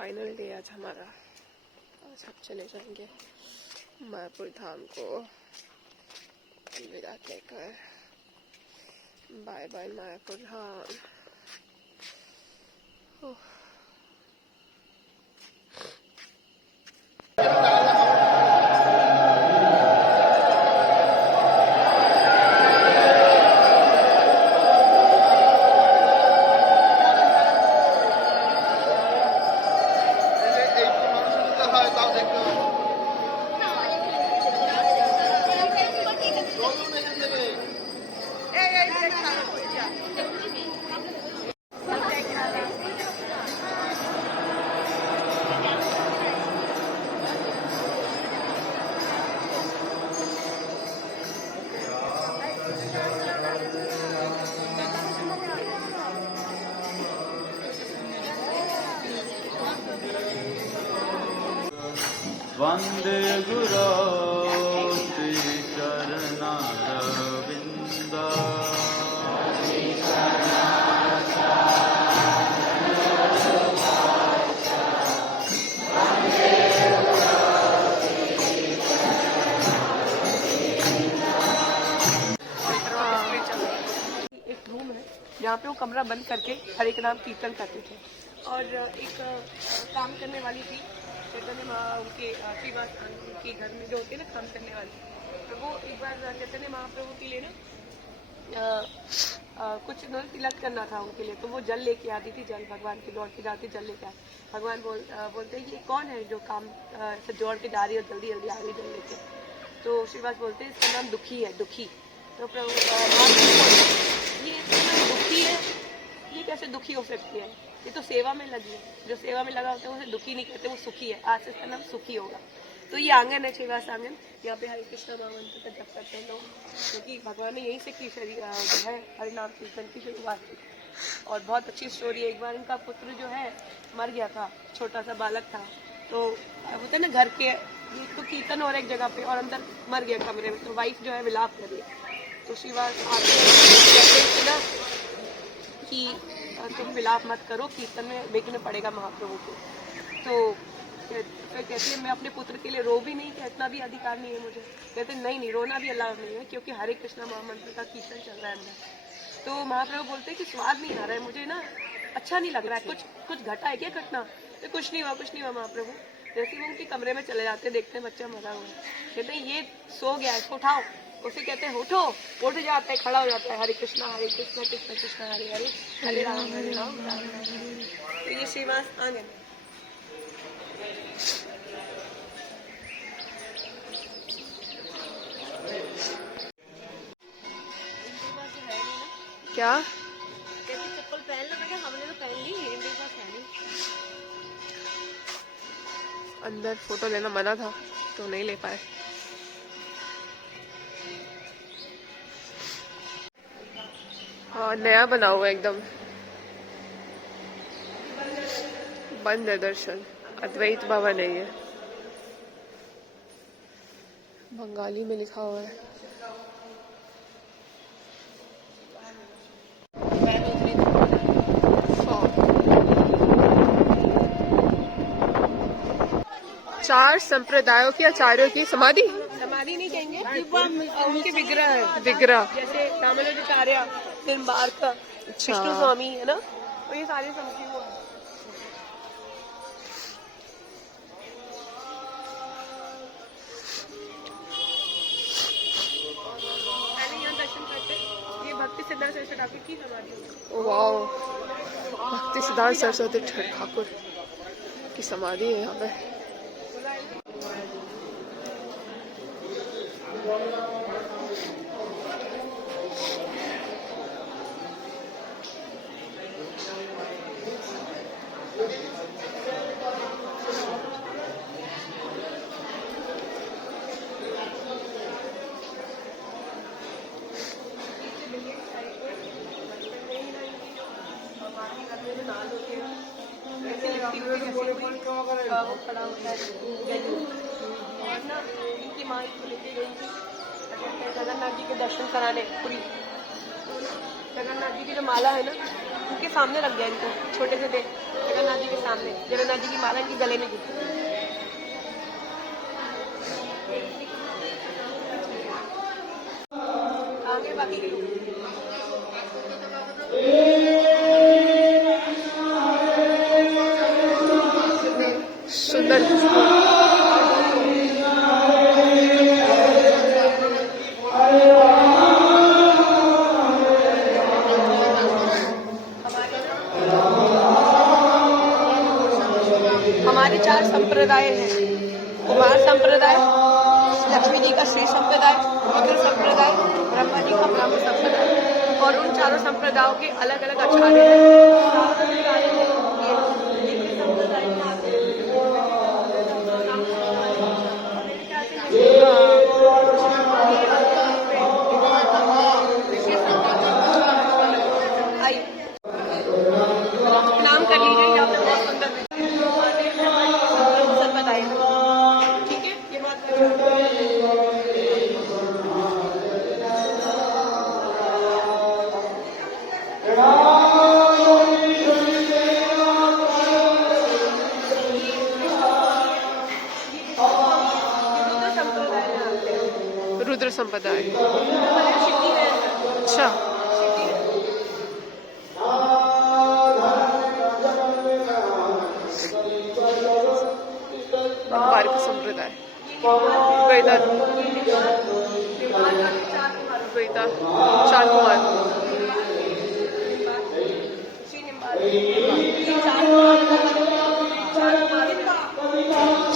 Final day आज हमारा। आज हम चले जाएंगे मायापुर धाम को विदा लेकर। बाय बाय मायापुर धाम। वंदे गुरो श्रीचरणारविन्द। एक रूम है जहाँ पे वो कमरा बंद करके हरे के नाम कीर्तन करते थे। और एक काम करने वाली थी चैतन्य उनके श्रीवास उनके घर में जो होती है ना काम करने वाली, तो वो एक बार चैतन्य महाप्रभु के लिए ना कुछ उन्होंने तिलक करना था उनके लिए, तो वो जल लेके आती थी। जल भगवान की दौड़ के जाती जल लेके आती। भगवान बोलते हैं ये कौन है जो काम से दौड़ के जा रही है और जल्दी जल्दी आ रही जल लेके। तो श्रीवास बोलते हैं इसका नाम दुखी है, दुखी। तो प्रभु ये दुखी है, ये कैसे दुखी हो सकती है, ये तो सेवा में लगी है। जो सेवा में लगा होता है उसे दुखी नहीं कहते, वो सुखी है। आज से इसका नाम सुखी होगा। तो ये आंगन है श्रीवास आंगन, यहाँ पे हरे कृष्ण महामंत्र का जप करते हैं लोग, क्योंकि भगवान ने यहीं से की शरीर जो है हरि नाम कीर्तन की शुरुआत की। और बहुत अच्छी स्टोरी है। एक बार इनका पुत्र जो है मर गया था, छोटा सा बालक था। तो होता है ना घर के तो कीर्तन और एक जगह पे और अंदर मर गया कमरे में, तो वाइफ जो है विलाप कर रही है। तो श्रीवास आके ना कि तुम विलाप मत करो, कीर्तन में देखने पड़ेगा महाप्रभु को। तो कहती है मैं अपने पुत्र के लिए रो भी नहीं, कि इतना भी अधिकार नहीं है मुझे। कहते नहीं रोना भी अलाउ नहीं है, क्योंकि हरे कृष्णा महामंत्र का कीर्तन चल रहा है अंदर। तो महाप्रभु बोलते हैं कि स्वाद नहीं आ रहा है मुझे ना, अच्छा नहीं लग रहा है, कुछ घटा है क्या घटना। तो कुछ नहीं हुआ महाप्रभु। जैसे वो उनके कमरे में चले जाते, देखते हैं बच्चा मरा हुआ है। कहते हैं ये सो गया है, इसको उठाओ। उसे कहते हैं उठो, उठ जाता है, खड़ा हो जाता है। हरे कृष्णा कृष्ण कृष्ण हरे हरे, हरे राम राम राम। तो ये श्रीवास आंगन। क्या चप्पल पहन लो? बेटा हमने तो पहन ली, इनके पास है नहीं। अंदर फोटो लेना मना था तो नहीं ले पाए। हाँ नया बना हुआ एकदम। बंद है दर्शन, अद्वैत भवन है ये, बंगाली में लिखा हुआ है। चार संप्रदायों के आचार्यों की समाधि नहीं कहेंगे, उनके विग्रह है। विग्रह जैसे रामानुजाचार्य, निम्बार्क, विष्णु स्वामी है ना, तो ये सारे समझी हुआ है। दर्शन करते ये भक्ति सिद्धांत सरस्वती ठाकुर की समाधि। वाह, भक्ति सिद्धांत सरस्वती ठाकुर की समाधि है यहाँ पे। वो खड़ा होता है और ना इनकी माँ को लेके गई थी जगन्नाथ जी के दर्शन कराने। पूरी जगन्नाथ जी की जो माला है ना उनके सामने रख दिया इनको, छोटे से थे जगन्नाथ जी के सामने, जगन्नाथ जी की माला इनके गले में दी। आगे बाकी सुंदर हमारे 4 संप्रदाय हैं, कुमार संप्रदाय, लक्ष्मी जी का श्री संप्रदाय, रुद्र संप्रदाय, ब्रह्मा जी का ब्रह्म संप्रदाय, और उन चारों संप्रदायों के अलग अलग आचार्य हैं। नाम कर लीजिए, यहाँ पे बहुत सुंदर सब बताइए, ठीक है? ये बात रुद्र संप्रदाय। सिद्धि है। अच्छा, बारिक संप्रदाय, गईदार, गईदार, चार कुमार,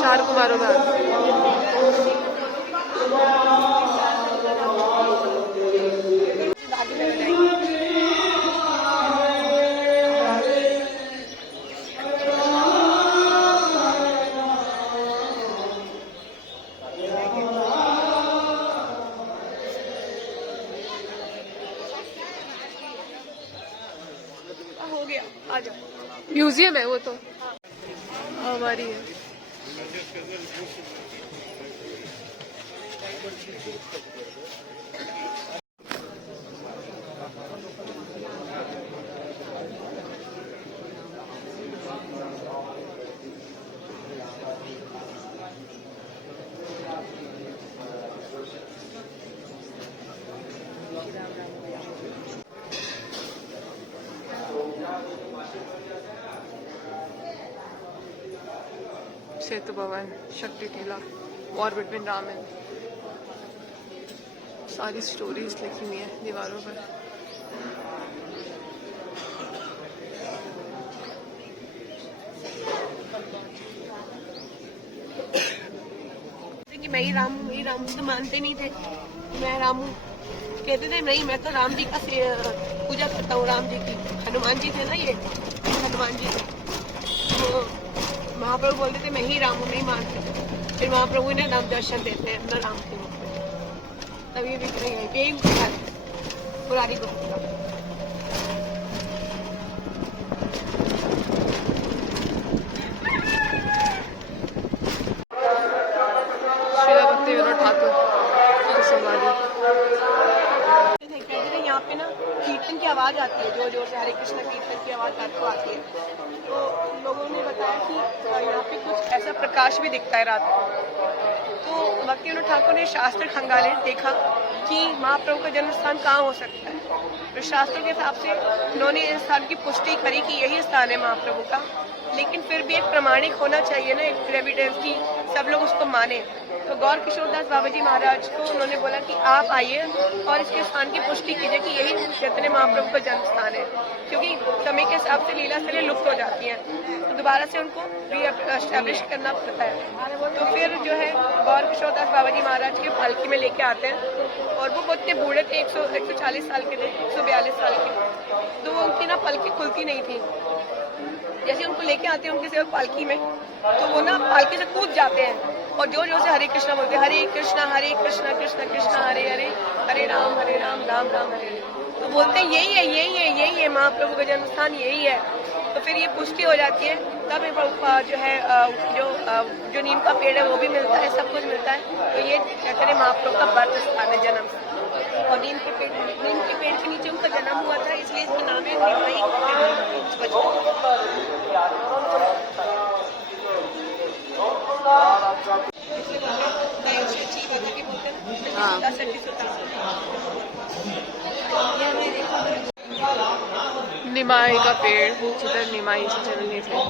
चार कुमारों में हो गया, आ जाओ। म्यूजियम है वो तो हमारी है। सेतु भवन, शक्ति टीला, वॉर बिटवीन राम एंड, सारी स्टोरीज लिखी हुई हैं दीवारों पर। कि मैं ही राम हूँ, तो मानते नहीं थे मैं राम हूँ, कहते थे नहीं मैं तो राम जी का पूजा करता हूँ, राम जी की। हनुमान जी थे ना, ये हनुमान जी तो महाप्रभु बोलते थे मैं ही राम हूँ, नहीं मानते। फिर महाप्रभु ने नाम दर्शन देते हैं अपना राम के रूप में, तभी दिख रही है यही पुरानी गुप्त का। यहाँ पे ना कीर्तन की आवाज आती है, जोर जोर से हरे कृष्ण कीर्तन की आवाज आपको आती है। तो लोगों ने बताया कि यहाँ पे कुछ ऐसा प्रकाश भी दिखता है रात को। तो भक्ति विनोद ठाकुर ने शास्त्र खंगाले, देखा कि महाप्रभु का जन्म स्थान कहाँ हो सकता है। तो शास्त्रों के हिसाब से उन्होंने इस स्थान की पुष्टि करी कि यही स्थान है महाप्रभु का, लेकिन फिर भी एक प्रमाणिक होना चाहिए ना, एक एविडेंस की सब लोग उसको माने। तो गौर किशोरदास बाबा जी महाराज को उन्होंने बोला कि आप आइए और इसके स्थान की पुष्टि कीजिए कि यही चैतन्य महाप्रभु का जन्म स्थान है, क्योंकि समय के हिसाब से लीला स्थलें लुप्त हो जाती हैं, तो दोबारा से उनको रीएस्टैब्लिश करना पड़ता है। तो फिर जो है गौर किशोरदास बाबा जी महाराज के पालकी में लेके आते हैं, और वो बहुत इतने बूढ़े थे, 140 साल के थे, 142 साल के, तो वो उनकी ना पलकी खुलती नहीं थी। जैसे उनको लेके आते हैं उनके सेवक पालकी में, तो वो ना पालकी से कूद जाते हैं और जोर जोर से हरे कृष्णा बोलते हैं, हरे कृष्णा कृष्ण कृष्ण हरे हरे, हरे राम राम राम हरे हरे। तो बोलते हैं यही है यही है यही है महाप्रभु का जन्म स्थान, यही है। तो फिर ये पुष्टि हो जाती है, तब जो है जो नीम का पेड़ है वो भी मिलता है, सब कुछ मिलता है। तो ये चैतन्य महाप्रभु का बर्थ स्थान है, जन्म स्थान। और नीम के पेड़ के नीचे उनका जन्म हुआ था, इसलिए इसका नाम है नीम। हाँ। 10 निमाई का पेड़, जिधर निमाई से चल रहे थे।